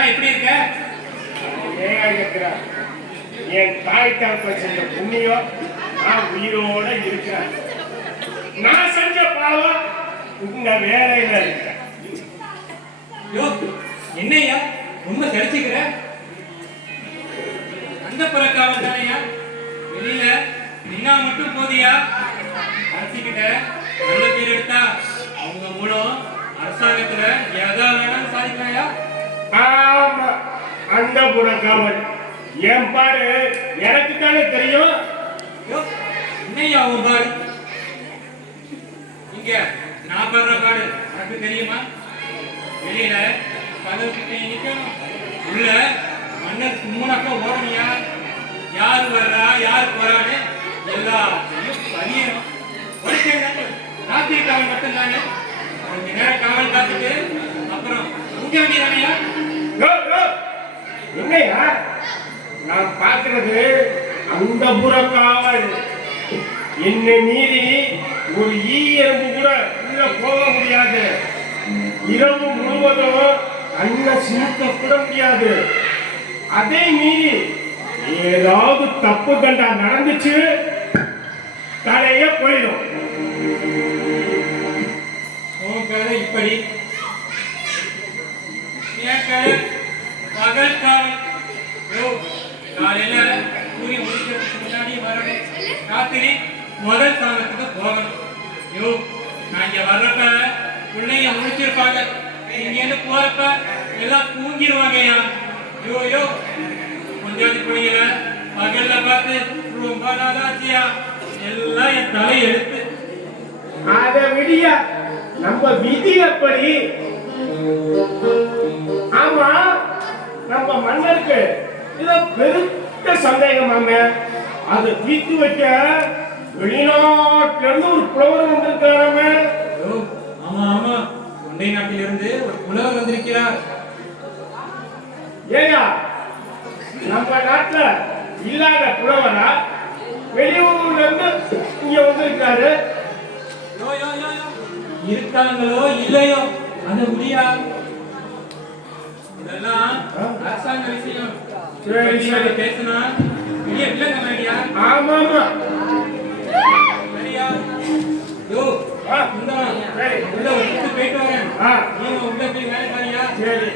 ஏன் எப்படி இருக்க? ஏன் இருக்கிற என் தாய் தகப்ப செஞ்ச புண்ணியம் நான் உயிரோட இருக்கிறேன். நான் செஞ்ச பாவம் இந்த வேலையில இருக்கிறேன். என்னையா ரொம்ப சரிச்சுக்கிற? அந்த பிறக்காவல் தானையா? வெளியில நின்னா மட்டும் போதியா? அரசிக்கிட்ட நல்ல பேர் எடுத்தா அவங்க மூலம் அரசாங்கத்துல எதா வேணாலும் சாதிக்கலாயா? ஆமா, அந்த புறக்காவல் என் பாரு எனக்கு தானே தெரியும். என்னையா உன் பாடு? இங்க நான் படுற பாடு எனக்கு தெரியுமா? வெளியில கதவுக்கிட்ட நிக்கணும், உள்ள மன்னர் சும்மனாக்க ஓடணியா? யாரு வர்றா யாரு போறான்னு எல்லாத்தையும் பதியணும். ராத்திரி காவல் மட்டும் தானே, கொஞ்ச நேரம் காவல் காத்துட்டு அப்புறம் தூங்க வேண்டியதானையா? என்னையா நான் பார்க்கிறது அந்த புறக்காவல். என்னை மீறி ஒரு ஈயம்பு கூட உள்ள போக முடியாது. இரவு முழுவதும் அண்ணன் சினுக்க கூட முடியாது. அதை மீறி ஏதாவது தப்பு கண்டா நடந்துச்சு தலைய போயிடும். உன் கதை இப்படி, என் கதை பகல் காவல். காலையில சூரியன் முடிக்கிறதுக்கு முன்னாடி வரணும், ராத்திரி முதல் சாமத்துக்கு போகணும். நான் இங்க வர்றப்ப பிள்ளைங்க முடிச்சிருப்பாங்க, இங்க போறப்ப எல்லாம் தூங்கிடுவாங்கய்யா. யோ கொஞ்சாதி பிள்ளைங்கள பகல்ல பார்த்து ரொம்ப நாளாச்சியா, எல்லாம் என் தலை எடுத்து. அதை விடியா நம்ம விதி அப்படி. ஆமா, நம்ம மன்னருக்கு இத பெருத்த சந்தேகமாம. அதை தீர்த்து வைக்க வெளிநாட்டில இருந்து ஒரு புலவர் வந்திருக்காராம. ஆமா ஆமா, தொண்டை நாட்டிலிருந்து ஒரு புலவர் வந்திருக்கிறார். ஏயா, நம்ம நாட்டுல இல்லாத புலவரா வெளியூர்ல இருந்து இங்க வந்திருக்காரு? இருக்காங்களோ இல்லையோ அது முடியாது, இதெல்லாம் அரசாங்க விஷயம். பேசினா ஆமா ஆமா சரியா? உள்ள போயிட்டு வரேன், நீங்க உள்ள போய் வேலை பாரியா? சரி.